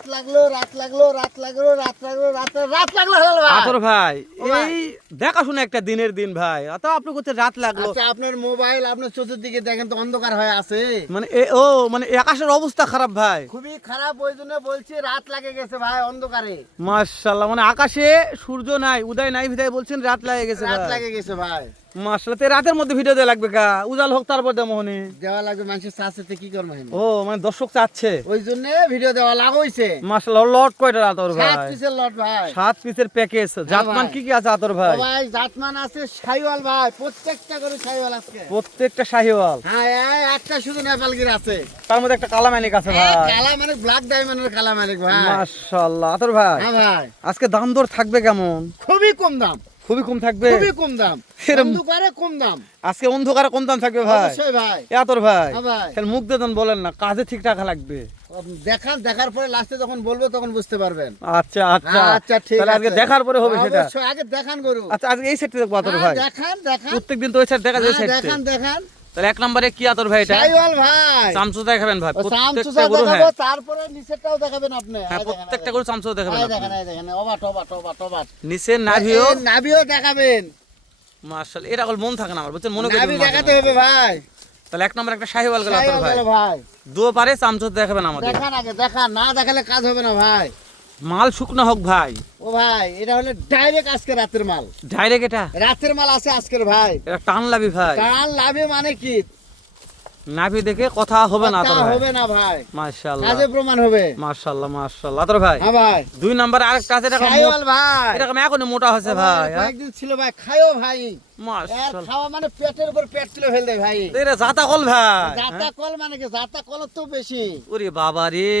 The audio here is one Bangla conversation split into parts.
রাত লাগলো আতর ভাই এই দেখাশোনা একটা দিনের দিন ভাই অত আপনি করতে রাত লাগলো। আচ্ছা আপনার মোবাইল আপনার চতুর্দিকে দেখেন তো অন্ধকার হয়ে আছে, মানে মানে আকাশের অবস্থা খারাপ ভাই, খুবই খারাপ, ওই জন্য বলছি রাত লাগে গেছে ভাই অন্ধকারে। মাশাআল্লাহ মানে আকাশে সূর্য নাই, উদয় নাই, বিদায় বলছেন রাত লাগে গেছে রাত ভাই। লাগে গেছে ভাই, মাশাআল্লাহ তে রাতের মধ্যে ভিডিও দেওয়া লাগবে কা, উজাল হোক তারপর দেওয়া মনে দেওয়া লাগবে, মানুষের চাচ্ছে কি করবো ও মানে দর্শক চাচ্ছে ওই জন্য ভিডিও দেওয়া লাগছে। মাশাআল্লাহ লট কয়টা আতর ভাই? 7 পিসের লট ভাই, 7 পিসের প্যাকেজ। জাতমান ভাই। কি কি আছে আতর ভাই? ভাই জাতমান আছে শাহিওয়াল ভাই, প্রত্যেকটা করে শাহিওয়াল আজকে, প্রত্যেকটা শাহিওয়াল। হ্যাঁ একটা শুধু নেপালগির আছে, তার মধ্যে একটা কালামানিক আছে ভাই, কালা মানে ব্ল্যাক ডায়মন্ডের কালা মালিক ভাই। মাশাআল্লাহ আতর ভাই হ্যাঁ ভাই আজকে দাম দর থাকবে কেমন? খুবই কম দাম, খুবই কম থাকবে, খুবই কম দাম, এরম- অন্ধকারে কম দাম, আজকে অন্ধকারে কম দাম থাকবে ভাই। অবশ্যই ভাই। এ আতর ভাই হ্যাঁ ভাই তাহলে মুখ দিয়ে দেন বলেন না, কাজে ঠিক টাকা লাগবে। দেখার পরে লাস্টে যখন বলবো তখন বুঝতে পারবেন। আচ্ছা আচ্ছা আচ্ছা ঠিক তাহলে আছে, আজকে দেখার পরে হবে সেটা। অবশ্যই আগে দেখান গরু। আচ্ছা আজকে এই সেটটা দেখবো আতর ভাই, দেখান প্রত্যেকদিন তো ওই সেট দেখা যায়, হ্যাঁ, সেট দেখান তাহলে এক নম্বরে কি আতর ভাই এটা? শাহিওয়াল ভাই, চামচু দেখাবেন ভাই, ও প্রত্যেকটা চামচুসা গরু। দেখাবো, হ্যাঁ তারপরে নিচেরটাও দেখাবেন আপনি। হ্যাঁ প্রত্যেকটা গরু চামচু দেখাবেন এই আপনি। দেখেন এই দেখেন, অবাট নিচে নাভিও, এই নাভিও দেখাবেন, মাশাআল্লাহ এটা হল মন থাকে না আমার, বুঝছেন, মনে করে নাভি দেখাতে হবে ভাই, তাহলে এক নম্বর একটা শাহিওয়াল গেল আতর শাহিওয়াল ভাই, গেল ভাই। দু পারে চামচু দেখাবেন আমাদের। দেখান আগে দেখান, না দেখালে কাজ হবে না ভাই। মাল শুকনো হোক ভাই, ও ভাই এটা হলো ডাইরেক্ট আজকে রাতের মাল, ডাইরেক্ট এটা রাতের মাল আছে আজকের ভাই। এটা টান লাভি ভাই, কাল লাভে মানে কি নাভি দেখে কথা হবে না কথা আতর ভাই, হবে না ভাই, মাশাআল্লাহ কাজে প্রমাণ হবে। মাশাআল্লাহ মাশাআল্লাহ আতর ভাই। হ্যাঁ ভাই দুই নাম্বার আরেকটা আছে, এটা শাহিওয়াল ভাই, এটা এখনই মোটা হয়েছে ভাই। হ্যাঁ? কয়েকদিন ছিল ভাই, খায়ও ভাই, এর মাশাআল্লাহ খাওয়া মানে পেটের উপর পেট তুলে ফেল দেয় ভাই। এটা জাতা কল ভাই। জাতা কল মানে কি, জাতা কল তো বেশি, ওরে বাবা রে,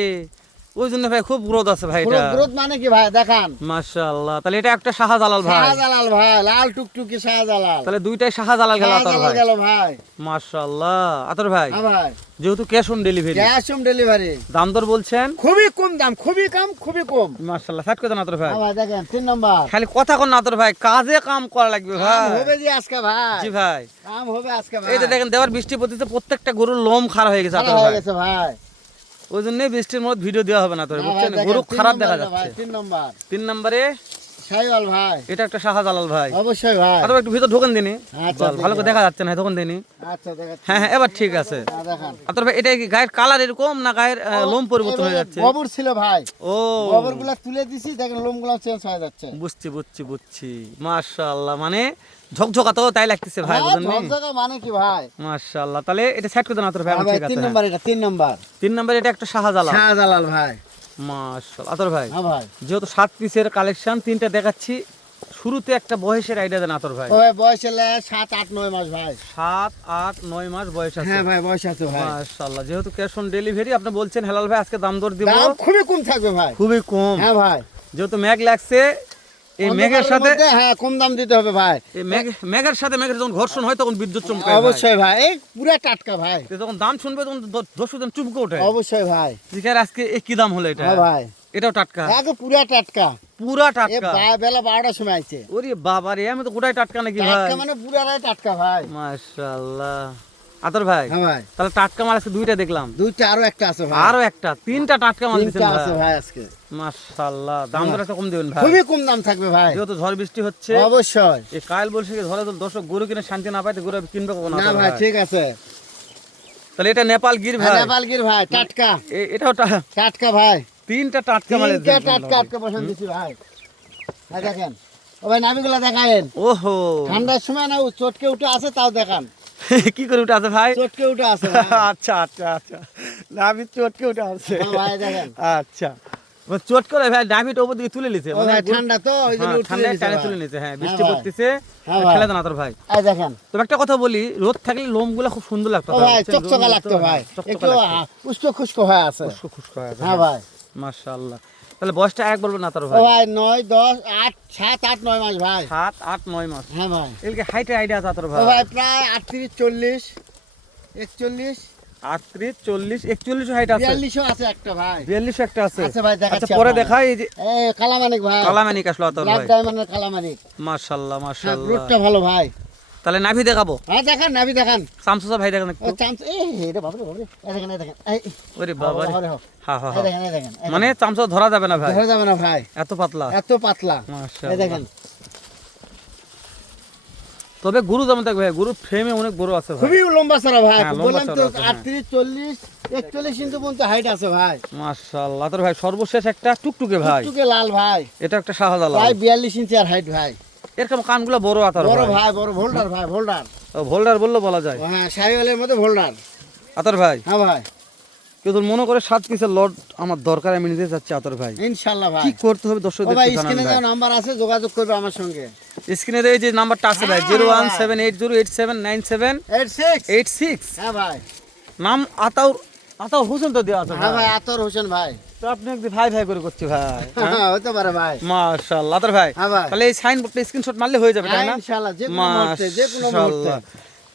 ওই জন্য ভাই খুব গ্রোথ আছে ভাই এটা, গ্রোথ মানে কি ভাই দেখান। মাশাআল্লাহ তাহলে এটা একটা শাহজালাল ভাই, শাহজালাল ভাই, লাল টুকটুকি শাহজালাল, তাহলে দুইটাই শাহজালাল গেল আতর শাহজালাল ভাই, গেল ভাই। মাশাআল্লাহ আতর ভাই। হ্যাঁ ভাই যেহেতু cash on delivery, cash on delivery, দাম দর বলছেন খুবই কম দাম, খুবই কম। মাশাআল্লাহ, সাইড করে দেন আতর ভাই। হ্যাঁ ভাই দেখেন 3 নাম্বার খালি কথা কোন আতর ভাই, কাজে কাম করা লাগবে ভাই। কাম হবে যে আজকে ভাই, জি ভাই, কাম হবে আজকে ভাই। এই যে দেখেন দেওয়ার বৃষ্টি পড়তেছে, প্রত্যেকটা গরুর লোম খারাপ হয়ে গেছে খারাপ আতর হয়ে ভাই, গেছে ভাই। ওই জন্য বৃষ্টির মধ্যে ভিডিও দেওয়া হবে না তোর, হ্যাঁ ভাই, বুঝছেন, দেখেন, গরু 3 খারাপ দেখা নাম্বার ভাই, যাচ্ছে। 3 নাম্বার 3 নম্বরে শাহিওয়াল ভাই, এটা একটা শাহজালাল ভাই, অবশ্যই ভাই। আরো একটু ভিতর ঢোকেন দিনি, আচ্ছা, ভালো করে দেখি। দেখা যাচ্ছে না, তখন দিনি। আচ্ছা দেখাচ্ছি। হ্যাঁ হ্যাঁ এবার ঠিক আছে। দেখান আতর ভাই এটা কি গায়ের কালার এরকম না গায়ের লোম পরিবর্তন হয়ে যাচ্ছে? গোবর ছিল ভাই, ও গোবরগুলো তুলে দিছি, দেখেন লোমগুলো চেঞ্জ হয়ে যাচ্ছে। বুঝছি মাশাআল্লাহ, মানে ঝকঝকা তো তাই লাগতেছে ভাই, বুঝেন নি? ঝকঝকা মানে কি ভাই? মাশাআল্লাহ তাহলে এটা সেট করে দেন আতর ভাই, হ্যাঁ এখন ভাই ঠিক আছে। 3 নাম্বার, এটা 3 নাম্বার 3 নম্বরে এটা একটা শাহজালাল, শাহজালাল ভাই। মাশাআল্লাহ আতর ভাই। হ্যাঁ ভাই যেহেতু 7 পিসের কালেকশন, 3টা দেখাচ্ছি, শুরুতে একটা বয়সের আইডিয়া দেন আতর ভাই। ও ভাই বয়স হলে 7 8 9 মাস ভাই। 7 8 9 মাস বয়স আছে। হ্যাঁ ভাই বয়স আছে ভাই। মাশাআল্লাহ, যেহেতু ক্যাশ অন ডেলিভারি, আপনি বলছেন হেলাল ভাই আজকে দাম দর দিব দাম খুবই কম থাকবে ভাই, খুবই কম। হ্যাঁ ভাই যেহেতু মেঘ লাগছে, এই মেঘের সাথে মধ্যে, হ্যাঁ কম দাম দিতে হবে ভাই। এই মেঘের সাথে মেঘের যখন ঘর্ষণ হয় তখন বিদ্যুৎ চমকায় ভাই। অবশ্যই ভাই, এই পুরা টাটকা ভাই, তো যখন দাম শুনবে তখন দর্শকজন চুপকে ওঠে, অবশ্যই ভাই। জিকার আজকে কি দাম হলো এটা? হ্যাঁ ভাই এটাও টাটকা, আগে পুরা টাটকা, পুরা এ টাটকা। বেলা 12টার সময় আইছে, ওরে বাবা রে, আমি তো গোটাই টাটকা নাকি ভাই? টাটকা মানে পুরাটাই টাটকা ভাই। মাশাআল্লাহ আতর ভাই, হ্যাঁ ভাই তাহলে টাটকা মাল আছে দুইটা দেখলাম, দুইটা, আরো একটা আছে ভাই, আরো একটা, 3টা টাটকা মাল দিছেন 3টা আছে ভাই। ভাই আজকে, মাশাআল্লাহ, দাম দর একটা কম দিবেন ভাই, খুবই কম দাম থাকবে ভাই। যেহেতু ঝড় বৃষ্টি হচ্ছে, অবশ্যই। এই কাল বৈশাখী ঝড়ে তো দর্শক গরু কিনে শান্তি না পাইতে গরু কিনবে কখন? না ভাই ঠিক আছে, তাহলে এটা নেপাল গির ভাই, নেপালগির ভাই টাটকা, এটাও টাটকা ভাই, 3টা টাটকা মাল তিনটা টাটকা আটকা বসান দিছি ভাই। হ্যাঁ দেখেন, ও ভাই নামিগুলা দেখায়েন, ওহো ঠান্ডার সময় না চটকে উঠে আছে, তাও দেখান, কি করে উঠে আছে ভাই? চটকে উঠে আছে ভাই। আচ্ছা নাভি চটকে উঠে আছে, হ্যাঁ ভাই দেখেন, আচ্ছা চট করে ভাই নাভিটা উপর দিকে তুলে নিছে, ও ভাই ঠান্ডা তো ওই জন্য উঠে ঠান্ডায় দিছে টানে ভাই। তুলে নিছে, হ্যাঁ বৃষ্টি হ্যাঁ ভাই। পড়তেছে, হ্যাঁ ভাই। খেলে দেন আতর ভাই। এই দেখেন, তবে একটা কথা বলি, রোদ থাকলে লোমগুলো খুব সুন্দর লাগতো ও ভাই চকচকা লাগতো ভাই, একটু উস্কো খুস্কো হয়ে আছে। খুশকো হয়ে আছে, হ্যাঁ ভাই, মাশাআল্লাহ। তাহলে বয়সটা এক বলবেন আতর ও ভাই? ভাই 9 10 8 7 8 9 মাস ভাই। 7 8 9 মাস। হ্যাঁ ভাই, এলকে হাইটের আইডিয়া আছে আতর ও ভাই? ভাই প্রায় 38 40 41 38 40 41 হাইট আছে, 42 আছে একটা ভাই। 42 একটা আছে। আচ্ছা ভাই দেখাচ্ছি আচ্ছা পরে আপনাকে। দেখাই, এই যে এই কালামানিক ভাই, কালামানিক আসলো আতর ব্ল্যাক ভাই, ডায়মন্ডের কালামানিক। মাশাআল্লাহ হ্যাঁ মাশাআল্লাহ। গ্রোথটা ভালো ভাই। তাহলে নাভি দেখাবো। হ্যাঁ দেখান নাভি দেখান। চামচা ভাই দেখেন একটু। ও চামচ রে বাবা রে এই দেখেন এই দেখেন এই ওরে বাবা রে। হ্যাঁ হ্যাঁ এই দেখেন এই দেখেন মানে চামচা ধরা যাবে না ভাই, ধরা যাবে না ভাই, এত পাতলা। এত পাতলা। মাশাআল্লাহ। এই দেখেন তবে গরু যেমন থাকবে ভাই, গরুর ফ্রেমে অনেক বড় আছে ভাই। খুবই লম্বা চড়া ভাই, হ্যাঁ, লম্বা বললাম তো চড়া আছে, হ্যাঁ। 38 40 41 ইঞ্চি পর্যন্ত হাইট আছে ভাই। মাশাআল্লাহ তোর ভাই সর্বশেষ একটা টুকটুকে ভাই, টুকে লাল ভাই, এটা একটা শাহজালাল। প্রায় 42 ইঞ্চি আর হাইট ভাই। এরকম কানগুলো বড় আতার বড় ভাই, ভাই, বড় ভোল্ডার ভাই, ভোল্ডার। ভোল্ডার বললে বলা যায়। হ্যাঁ শাহিওয়ালের মধ্যে ভোল্ডার। আতর ভাই হ্যাঁ ভাই কেউ তোর মনে করে 7 পিসের লট আমার দরকার, আমি নিতে চাচ্ছি আতর ভাই, ইনশাআল্লাহ ভাই। কি করতে হবে ও দর্শকদের ভাই একটু জানান স্ক্রিনে ভাই। যে নাম্বার আছে যোগাযোগ করবে আমার সঙ্গে। স্ক্রিনে এই যে নাম্বারটা আছে ভাই, হ্যাঁ, 01780879786। 86 হ্যাঁ ভাই। নাম আতাউর, আতাউর হোসেন তো দেওয়া আছে হ্যাঁ ভাই। ভাই আতর হোসেন ভাই। তো আপনি একদিন ভাই ভাই করে করছি ভাই। হ্যাঁ হতে পারে ভাই। মাশাআল্লাহ আতর ভাই, হ্যাঁ ভাই। তাহলে এই সাইনবোর্ডটা স্ক্রিনশট মারলে হয়ে যাবে তাই হ্যাঁ না? ইনশাআল্লাহ যে কোনো মুহূর্তে, যে কোনো মুহূর্তে। মাশাআল্লাহ।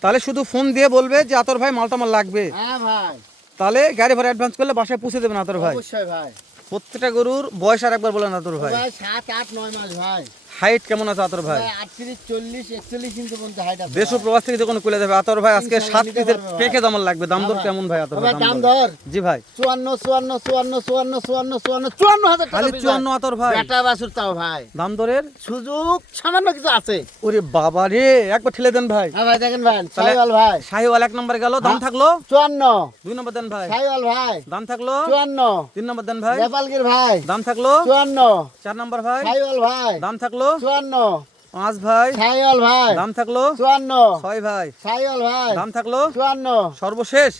তাহলে শুধু ফোন দিয়ে বলবে যে আতর ভাই মালটা আমার লাগবে, হ্যাঁ ভাই তাহলে গাড়ি ভাড়া অ্যাডভান্স করলে বাসায় পৌঁছে দেবেন আতর ভাই। অবশ্যই ভাই। প্রত্যেকটা গরুর বয়স আর একবার বলেন আতর ভাই। ভাই 7 8 9 মাস ভাই। হাইট কেমন আছে আতর ভাই? ভাই 38 40 41 ইঞ্চি পর্যন্ত হাইট আছে। দেশ ও প্রবাস থেকে যখন খুলে দেবে আতর ভাই, আজকে ইনশাআল্লাহ 7 নিতে পিসের পারবে ভাই। প্যাকেজ আমার লাগবে। দাম দর হ্যাঁ কেমন ভাই আতর ভাই ভাই? দাম দর জি ভাই 54 54 54 54 54 54,000 টাকা খালি পিস 54 আতর ভাই, বেটা বাছুর তাও ভাই। দাম দরের সুযোগ সামান্য কিছু আছে। ওরে বাবা রে, একবার ঠেলে দেন ভাই। হ্যাঁ ভাই দেখেন ভাই তাহলে- শাহিওয়াল ভাই শাহিওয়াল 1 নম্বর গেল, দাম হ্যাঁ। থাকলো 54 2 নম্বর দেন ভাই, শাহিওয়াল ভাই দাম থাকলো 54 3 নম্বর দেন ভাই, নেপালগির ভাই দাম থাকলো 54 4 নম্বর ভাই, শাহিওয়াল ভাই দাম থাকলো 54 5 ভাই, শাহিওয়াল ভাই দাম থাকলো 54 6 ভাই, শাহিওয়াল ভাই দাম থাকলো 54 সর্বশেষ,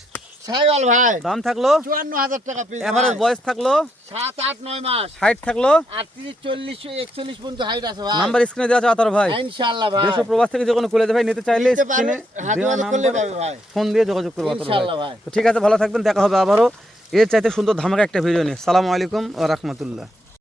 শাহিওয়াল ভাই দাম থাকলো 54,000 টাকা পিস। এভারেজ বয়স থাকলো 7 8 9 মাস হাইট থাকলো। 38 40 41 পর্যন্ত হাইট আছে ভাই। নাম্বার স্ক্রিনে দেওয়া আছে আতর ভাই, ইনশাআল্লাহ ভাই দেশ ও প্রবাস থেকে যখন খুলে দেবে নিতে চাইলে নিতে স্ক্রিনে পারবে, হাত দেওয়া যোগাযোগ করলে নাম্বারে পাবে ভাই। ফোন দিয়ে যোগাযোগ করবো আতর ভাই। ইনশাআল্লাহ ভাই। তো ঠিক আছে, ভালো থাকবেন, দেখা হবে আবারও এর চাইতে সুন্দর ধামাকা একটা ভিডিও নিয়ে। সালামু আলাইকুম ওয়া রাহমাতুল্লাহ।